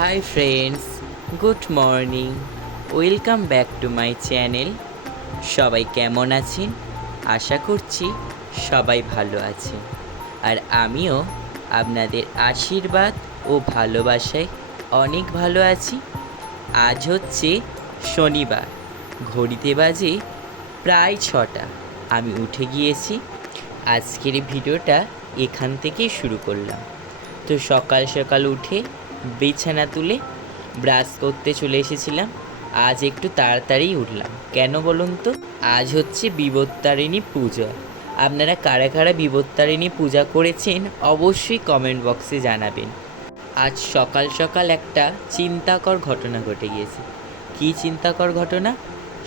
Hi friends good morning welcome back to my channel সবাই কেমন আছেন? আশা করছি সবাই ভালো আছেন। আর আমিও আপনাদের আশীর্বাদ ও ভালোবাসায় অনেক ভালো আছি। আজ হচ্ছে শনিবার। ঘড়িতে বাজে প্রায় ছটা। আমি উঠে গিয়েছি। আজকের ভিডিওটা এখান থেকেই শুরু করলাম। তো সকাল সকাল উঠে বিছানা তুলে ব্রাশ করতে চলে এসেছিলাম। আজ একটু তাড়াতাড়ি উঠলাম। কেন বলুন তো? আজ হচ্ছে বিবত্তারিণী পূজা। আপনারা কারা কারা বিবত্তারিণী পূজা করেছেন অবশ্যই কমেন্ট বক্সে জানাবেন। আজ সকাল সকাল একটা চিন্তাকর ঘটনা ঘটে গিয়েছে। কী চিন্তাকর ঘটনা?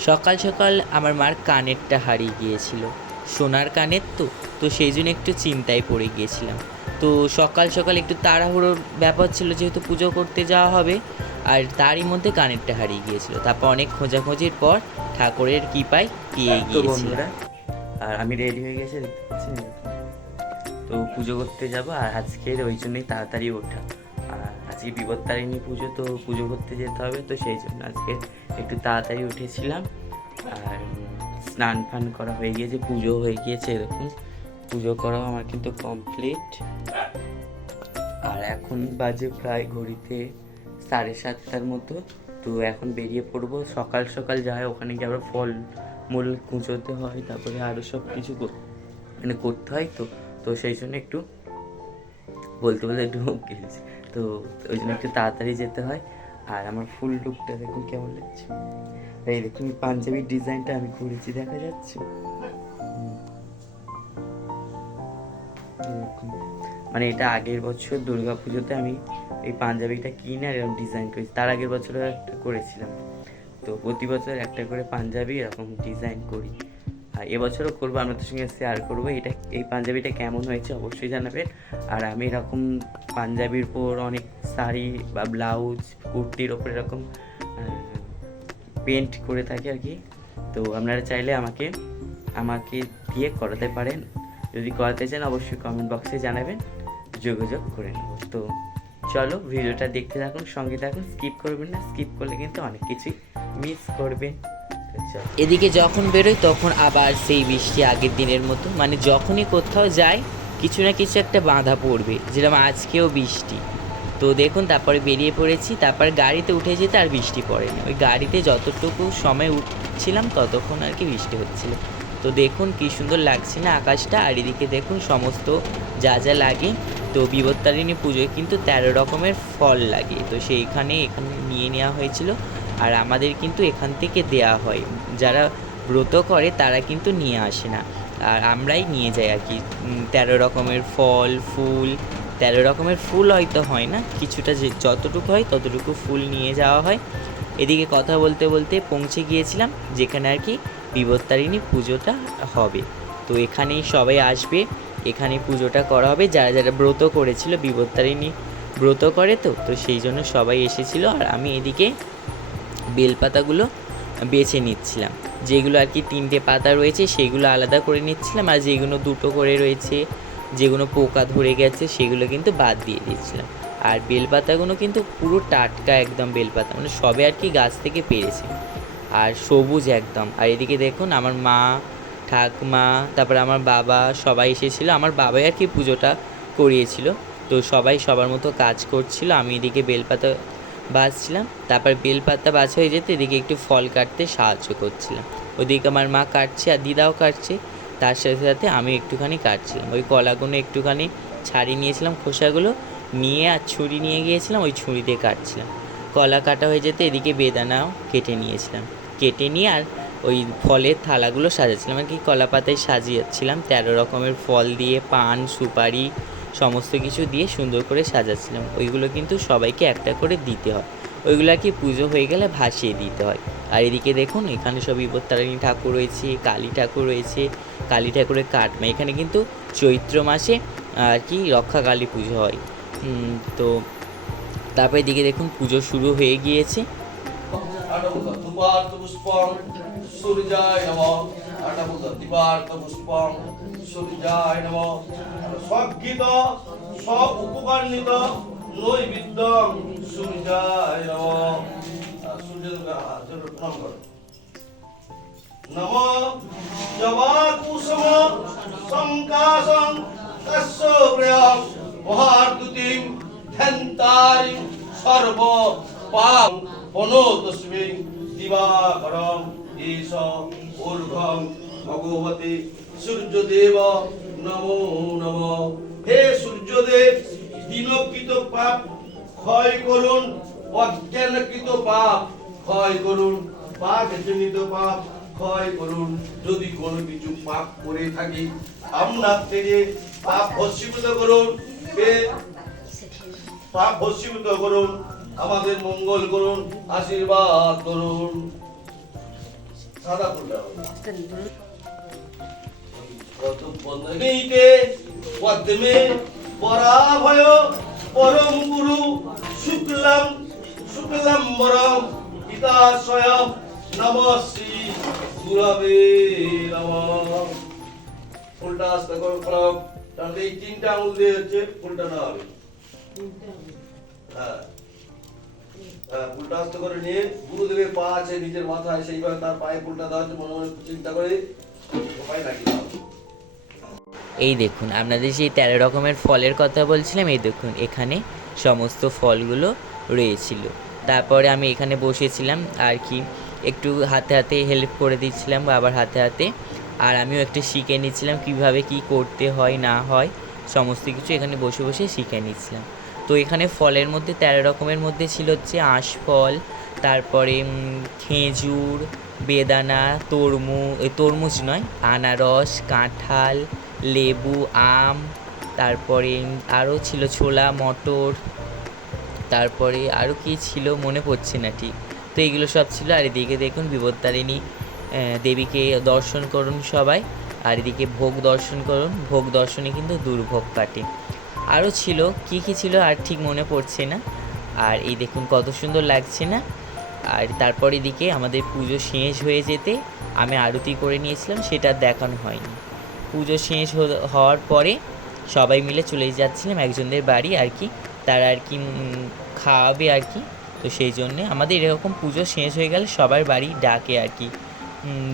সকাল সকাল আমার মার কানেরটা হারিয়ে গিয়েছিল। সোনার কানের তো তো সেই জন্য একটু চিন্তায় পড়ে গিয়েছিলাম। তো সকাল সকাল একটু তাড়াহুড়োর ব্যাপার ছিল যেহেতু পুজো করতে যাওয়া হবে আর তারই মধ্যে কানেরটা হারিয়ে গিয়েছিল। তারপর অনেক খোঁজাখুঁজির পর ঠাকুরের কৃপায় পেয়ে তো গিয়েছিল বন্ধুরা আর আমি রেডি হয়ে গেছি তো পুজো করতে যাব আর আজকের ওই জন্যই তাড়াতাড়ি ওঠা। আর আজকে বিপত্তারিণী পুজো তো পুজো করতে যেতে হবে তো সেই জন্য আজকে একটু তাড়াতাড়ি উঠেছিলাম। আর স্নান ফান করা হয়ে গিয়েছে পুজো হয়ে গিয়েছে এরকম। পুজো করাও আমার কিন্তু কমপ্লিট আর এখন বাজে প্রায় ঘড়িতে সাড়ে সাতটার মতো। তো এখন বেরিয়ে পড়ব। সকাল সকাল যায় ওখানে গিয়ে আবার ফল মূল কুঁচোতে হয়, তারপরে আরও সব কিছু মানে করতে হয় তো। তো সেই জন্য একটু বলতে বলতে একটু গেছি। তো ওই জন্য একটু তাড়াতাড়ি যেতে হয়। আর আমার ফুল লুকটা দেখুন কেমন লাগছে। এই দেখুন পাঞ্জাবির ডিজাইনটা আমি করেছি দেখা যাচ্ছে? মানে এটা আগের বছর দুর্গা পুজোতে আমি এই পাঞ্জাবিটা কিনে আর এরকম ডিজাইন করেছি। তার আগের বছরও একটা করেছিলাম। তো প্রতি বছর একটা করে পাঞ্জাবি এরকম ডিজাইন করি। আর এবছরও করব আপনাদের সঙ্গে শেয়ার করব। এটা এই পাঞ্জাবিটা কেমন হয়েছে অবশ্যই জানাবেন আর আমি এরকম পাঞ্জাবির উপর অনেক শাড়ি বা ব্লাউজ কুর্তির ওপর এরকম পেন্ট করে থাকি আর কি। তো আপনারা চাইলে আমাকে আমাকে দিয়ে করাতে পারেন। যদি করাতে চান অবশ্যই কমেন্ট বক্সে জানাবেন। যোগাযোগ করে নেব। তো চলো ভিডিওটা দেখতে থাকুন, সঙ্গে থাকুন স্কিপ করবেন না স্কিপ করলে কিন্তু অনেক কিছুই মিস করবেন। এদিকে যখন বেরোই তখন আবার সেই বৃষ্টি আগের দিনের মতো মানে যখনই কোথাও যাই, কিছু না কিছু একটা বাঁধা পড়বে, যেরকম আজকেও বৃষ্টি। তো দেখুন, তারপরে বেরিয়ে পড়েছি, তারপর গাড়িতে উঠে যেতে আর বৃষ্টি পড়েনি। ওই গাড়িতে যতটুকু সময় উঠছিলাম, ততক্ষণ আর কি বৃষ্টি হচ্ছিল। তো দেখুন কী সুন্দর লাগছে না আকাশটা, আর এদিকে দেখুন সমস্ত যা যা লাগে তো বিবত্তারিণী পুজোয় কিন্তু তেরো রকমের ফল লাগে। তো সেইখানে এখানে নিয়ে নেওয়া হয়েছিল আর আমাদের কিন্তু এখান থেকে দেয়া হয়। যারা ব্রত করে তারা কিন্তু নিয়ে আসে না। আর আমরাই নিয়ে যাই আর কি। তেরো রকমের ফল, ফুল, তেরো রকমের ফুল হয়তো হয় না। কিছুটা যে যতটুকু হয় ততটুকু ফুল নিয়ে যাওয়া হয়। এদিকে কথা বলতে বলতে পৌঁছে গিয়েছিলাম, যেখানে আর কি বিবত্তারিণী পুজোটা হবে। তো এখানেই সবাই আসবে। এখানে পুজোটা করা হবে। যারা যারা ব্রত করেছিল বিবত্তারিণী ব্রত করে তো তো সেই জন্য সবাই এসেছিল। আর আমি এদিকে বেলপাতাগুলো বেছে নিচ্ছিলাম। যেগুলো আর কি তিনটে পাতা রয়েছে, সেগুলো আলাদা করে নিচ্ছিলাম। আর যেগুলো দুটো করে রয়েছে, যেগুলো পোকা ধরে গেছে, সেগুলো কিন্তু বাদ দিয়ে দিচ্ছিলাম। আর বেলপাতাগুলো কিন্তু পুরো টাটকা একদম বেলপাতা মানে সবে আর কি গাছ থেকে পেরেছে। আর সবুজ একদম। আর এদিকে দেখুন, আমার মা ঠাকমা, তারপরে আমার বাবা সবাই এসেছিল। আমার বাবাই আর কি পুজোটা করিয়েছিল। তো সবাই সবার মতো কাজ করছিল। আমি এদিকে বেলপাতা বাছছিলাম তারপর বেলপাতা বাছা হয়ে যেতে এদিকে একটু ফল কাটতে সাহায্য করছিলাম। ওদিকে আমার মা কাটছে আর দিদাও কাটছে। তার সাথে সাথে আমি একটুখানি কাটছিলাম। ওই কলাগুলো একটুখানি ছাড়িয়ে নিয়েছিলাম খোসাগুলো। নিয়ে আর ছুরি নিয়ে গিয়েছিলাম, ওই ছুরি দিয়ে কাটছিলাম। কলা কাটা হয়ে যেতে এদিকে বেদানাও কেটে নিয়েছিলাম। কেটে নিয়ে আর ওই ফলের থালাগুলো সাজাচ্ছিলাম আর কি কলা পাতায় সাজিয়েছিলাম, তেরো রকমের ফল দিয়ে পান, সুপারি, সমস্ত কিছু দিয়ে সুন্দর করে সাজাচ্ছিলাম। ওইগুলো কিন্তু সবাইকে একটা করে দিতে হয়। ওইগুলো আর কি পুজো হয়ে গেলে ভাসিয়ে দিতে হয়। আর এদিকে দেখুন, এখানে সব বিপত্তারিণী ঠাকুর রয়েছে, কালী ঠাকুর রয়েছে, কালী ঠাকুরের কাটমা এখানে কিন্তু চৈত্র মাসে আর কি রক্ষা কালী পুজো হয়। তো তারপরে এদিকে দেখুন পুজো শুরু হয়ে গিয়েছে। সূর্যায় নম। আটাবুদ্দিপার্থ পুষ্পং সূর্যায় নম। সব গীত, সব উপকরণিত নৈবিদ্যং সূর্যায় নম। সূর্যদেবকে হাত জোড়ে প্রণাম করো। নম জবাকুসুম সংকাশং তস্য প্রিয়ং মহার্তুতিং ধ্যান্তারিং সর্ব পাপ বনোতস্মিং দিবাকরং। ঈশ ঊর্ধ্বং ভগবতী সূর্যদেব নমো নম হে সূর্যদেব দিনকৃত পাপ ক্ষয় করুন, অজ্ঞানকৃত পাপ ক্ষয় করুন পাপ জনিত পাপ ক্ষয় করুন। যদি কোনো কিছু পাপ করে থাকি আপনার থেকে পাপ ভস্মীভূত করুন পে- পাপ ভস্মীভূত করুন, আমাদের মঙ্গল করুন, আশীর্বাদ করুন। সাদা পদ্মে পরাভয় পরম গুরু শুক্লাম শুক্লাম বরম পিতাশয় নম শ্রী গুরবে নম ফুলটা আস্তে করে ফলক তাহলে এই তিনটা আঙুল দিয়ে হচ্ছে ফুলটা না হবে। হ্যাঁ। হ্যাঁ, ফুলটা আস্তে করে নিয়ে গুরুদেবের পা আছে নিজের মাথায় সেইভাবে তার পায়ে ফুলটা দেওয়া মনে মনে চিন্তা করে এই দেখুন আপনাদের সেই তেরো রকমের ফলের কথা বলছিলাম এই দেখুন এখানে সমস্ত ফলগুলো রয়েছিল। তারপরে আমি এখানে বসেছিলাম আর কি একটু হাতে হাতে হেল্প করে দিচ্ছিলাম বাবার হাতে হাতে। আর আমিও একটু শিখে নিচ্ছিলাম কীভাবে কি করতে হয় না হয় সমস্ত কিছু এখানে বসে বসে শিখে নিচ্ছিলাম। তো এখানে ফলের মধ্যে তেরো রকমের মধ্যে ছিল হচ্ছে আঁশফল তারপরে খেজুর বেদানা তরমু তরমুজ নয় আনারস কাঁঠাল লেবু আম তারপরে আরও ছিল ছোলা মটর তারপরে আরও কি ছিল মনে পড়ছে না ঠিক। তো এইগুলো সব ছিল আর এদিকে দেখুন বিপত্তারিণী আহ, দেবীকে দর্শন করুন সবাই আর এদিকে ভোগ দর্শন করুন। ভোগ দর্শনে কিন্তু দুর্ভোগ কাটে। আরও ছিল, কি কি ছিল আর ঠিক মনে পড়ছে না। আর এই দেখুন কত সুন্দর লাগছে না? আর তারপর এদিকে আমাদের পুজো শেষ হয়ে যেতে আমি আরতি করে নিয়েছিলাম, সেটা দেখানো হয়নি। পুজো শেষ হওয়ার পরে সবাই মিলে চলে যাচ্ছিলাম একজনদের বাড়ি আর কি। তারা আর কি খাওয়াবে আর কি। তো সেই জন্যে আমাদের এরকম পুজো শেষ হয়ে গেলে সবার বাড়ি ডাকে আর কি।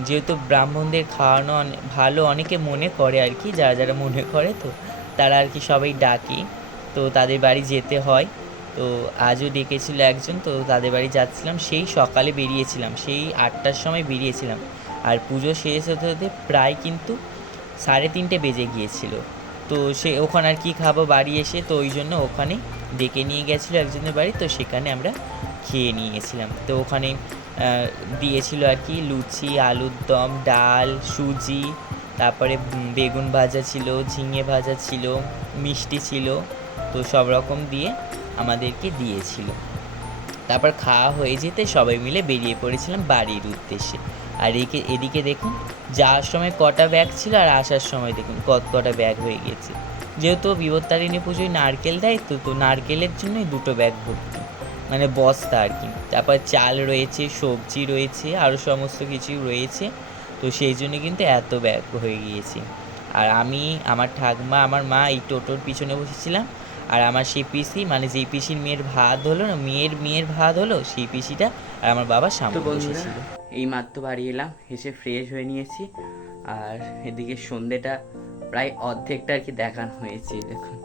যেহেতু ব্রাহ্মণদের খাওয়ানো অনে- ভালো অনেকে মনে করে আর কি, যারা যারা মনে করে তো। তারা আর কি সবাই ডাকে। তো তাদের বাড়ি যেতে হয়। তো আজও ডেকেছিল একজন, তো তাদের বাড়ি যাচ্ছিলাম। সেই সকালে বেরিয়েছিলাম, সেই আটটার সময় বেরিয়েছিলাম। আর পুজো শেষ হতে হতে প্রায় কিন্তু সাড়ে তিনটে বেজে গিয়েছিল। তো সে ওখানে আর কি খাব বাড়ি এসে, তো ওই জন্য ওখানে ডেকে নিয়ে গেছিল একজনের বাড়ি। তো সেখানে আমরা খেয়ে নিয়েছিলাম। তো ওখানে দিয়েছিল আর কি লুচি, আলুর দম, ডাল, সুজি তারপরে বেগুন ভাজা ছিল, ঝিঙে ভাজা ছিল, মিষ্টি ছিল, তো সব রকম দিয়ে আমাদেরকে দিয়েছিল। তারপর খাওয়া হয়ে যেতে সবাই মিলে বেরিয়ে পড়েছিলাম বাড়ির উদ্দেশ্যে। আর এদিকে এদিকে দেখুন, যাওয়ার সময় কটা ব্যাগ ছিল আর আসার সময় দেখুন কত কটা ব্যাগ হয়ে গেছে। যেহেতু বিপত্তারিণী পুজোয় নারকেল দেয়, তো তো নারকেলের জন্যই দুটো ব্যাগ ভর্তি মানে বস্তা আর কি। তারপর চাল রয়েছে, সবজি রয়েছে আরও সমস্ত কিছু রয়েছে। তো সেই জন্য কিন্তু এত ব্যাগ হয়ে গিয়েছি। আর আমি আমার ঠাকমা আমার মা এই টোটোর পিছনে বসেছিলাম। আর আমার সেই পিসি মানে যেই পিসির মেয়ের ভাত হলো না মেয়ের মেয়ের ভাত হলো সেই পিসিটা আর আমার বাবা সামনে বসেছিল। এই মাত্র বাড়ি এলাম এসে ফ্রেশ হয়ে নিয়েছি। আর এদিকে সন্ধেটা প্রায় অর্ধেকটা আর কি দেখানো হয়েছে দেখুন।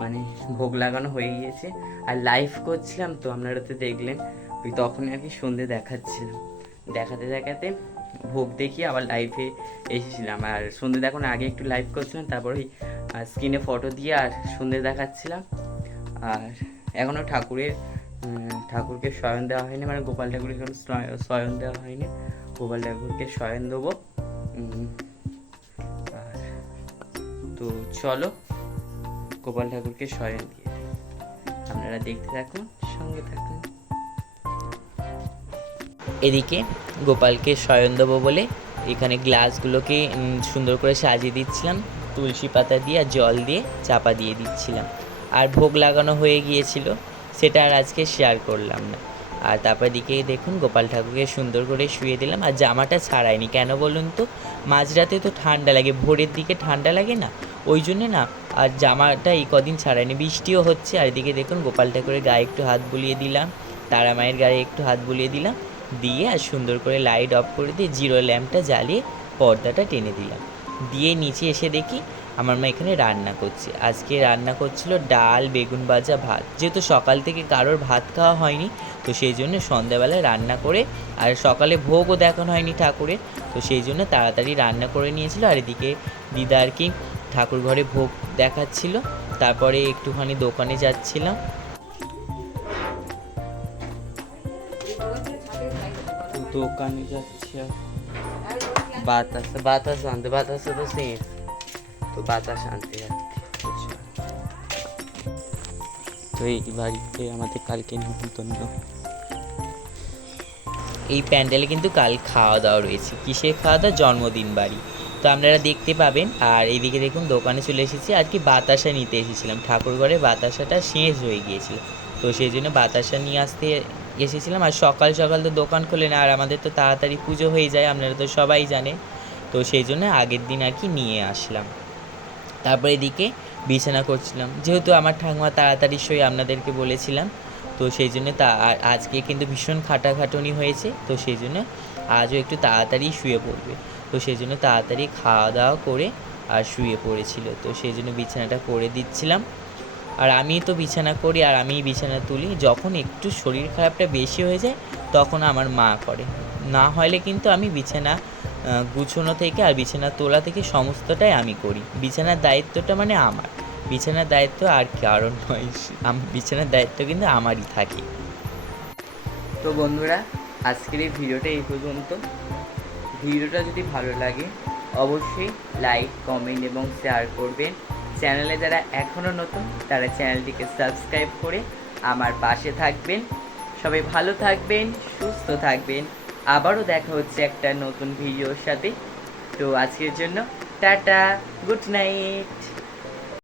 মানে ভোগ লাগানো হয়ে গিয়েছে। আর লাইভ করছিলাম তো আপনারা তো দেখলেন ওই তখনই আর কি সন্ধে দেখাচ্ছিলাম। দেখাতে দেখাতে ভোগ দেখিয়ে আবার লাইভে এসেছিলাম। আর সন্ধে দেখানোর আগে একটু লাইভ করছিলাম, তারপর ওই স্ক্রিনে ফটো দিয়ে আর সন্ধে দেখাচ্ছিলাম। আর এখনও ঠাকুরের ঠাকুরকে শয়ন দেওয়া হয়নি মানে গোপাল ঠাকুরকে এখন শয়- শয়ন দেওয়া হয়নি। গোপাল ঠাকুরকে শয়ন দেবো। আর তো চলো, গোপাল ঠাকুরকে শয়ন দিয়ে। আপনারা দেখতে থাকুন, সঙ্গে থাকুন। এদিকে গোপালকে শয়ন দেবো বলে এখানে গ্লাসগুলোকে সুন্দর করে সাজিয়ে দিচ্ছিলাম। তুলসী পাতা দিয়ে আর জল দিয়ে চাপা দিয়ে দিচ্ছিলাম। আর ভোগ লাগানো হয়ে গিয়েছিল, সেটা আর আজকে শেয়ার করলাম না। আর তারপর দিকে দেখুন গোপাল ঠাকুরকে সুন্দর করে শুয়ে দিলাম। আর জামাটা ছাড়াইনি কেন বলুন তো? মাঝরাতে তো ঠান্ডা লাগে, ভোরের দিকে ঠান্ডা লাগে না? ওই জন্যে না, আর জামাটা এই কদিন ছাড়ায়নি, বৃষ্টিও হচ্ছে। আর এদিকে দেখুন গোপাল ঠাকুরের গায়ে একটু হাত বুলিয়ে দিলাম, তারা মায়ের গায়ে একটু হাত বুলিয়ে দিলাম। দিয়ে আর সুন্দর করে লাইট অফ করে দিয়ে জিরো ল্যাম্পটা জ্বালিয়ে পর্দাটা টেনে দিলাম। দিয়ে নিচে এসে দেখি আমার মা এখানে রান্না করছে। আজকে রান্না করছিল ডাল, বেগুন ভাজা, ভাত। যেহেতু সকাল থেকে কারোর ভাত খাওয়া হয়নি, তো সেই জন্য সন্ধ্যাবেলায় রান্না করে আর সকালে ভোগও দেখানো হয়নি ঠাকুরের, তো সেই জন্য তাড়াতাড়ি রান্না করে নিয়েছিল। আর এদিকে দিদা আর কি ঠাকুর ঘরে ভোগ দেখাচ্ছিল। তারপরে একটুখানি দোকানে যাচ্ছিলাম। দোকানে যাচ্ছি বাতাস বাতাস আনতে, বাতাসে তো শেষ তো বাতাস আনতে তো এই বাড়িতে আমাদের কালকে নিমন্ত্রণ। এই প্যান্ডেলে কিন্তু কাল খাওয়া দাওয়া রয়েছে। কিসের খাওয়া দাওয়া জন্মদিন বাড়ি। তো আপনারা দেখতে পাবেন। আর এইদিকে দেখুন, দোকানে চলে এসেছি। আর কি বাতাসা নিতে এসেছিলাম। ঠাকুর ঘরে বাতাসাটা শেষ হয়ে গিয়েছিল। তো সেই জন্য বাতাসা নিয়ে আসতে এসেছিলাম আর সকাল সকাল তো দোকান খোলে না, আর আমাদের তো তাড়াতাড়ি পুজো হয়ে যায়, আপনারা তো সবাই জানেন তো সেই জন্য আগের দিন আর কি নিয়ে আসলাম। তারপর এদিকে বিছানা করছিলাম। যেহেতু আমার ঠাকুমা তাড়াতাড়ি সই আপনাদেরকে বলেছিলাম, তো সেই জন্য তা আজকে কিন্তু ভীষণ খাটাখাটুনি হয়েছে, তো সেই জন্য আজও একটু তাড়াতাড়ি শুয়ে পড়বে। তো সেই জন্য তাড়াতাড়ি খাওয়া দাওয়া করে আর শুয়ে পড়েছিল, তো সেই জন্য বিছানাটা করে দিচ্ছিলাম। আর আমি তো বিছানা করি আর আমি বিছানা তুলি। যখন একটু শরীর খারাপটা বেশি হয়ে যায়, তখন আমার মা করে। না হলে কিন্তু আমি বিছানা গুছোনো থেকে আর বিছানা তোলা থেকে সমস্তটাই আমি করি। বিছানার দায়িত্বটা মানে আমার। বিছানার দায়িত্ব আর কারণ নয়। বিছানার দায়িত্ব কিন্তু আমারই থাকে। তো বন্ধুরা, আজকের এই ভিডিওটা এই পর্যন্ত। ভিডিওটা যদি ভালো লাগে, অবশ্যই লাইক কমেন্ট এবং শেয়ার করবেন। চ্যানেলে যারা এখনও নতুন, তারা চ্যানেলটিকে সাবস্ক্রাইব করে আমার পাশে থাকবেন। সবাই ভালো থাকবেন, সুস্থ থাকবেন। আবারও দেখা হচ্ছে একটা নতুন ভিডিওর সাথে। তো আজকের জন্য টাটা, গুড নাইট।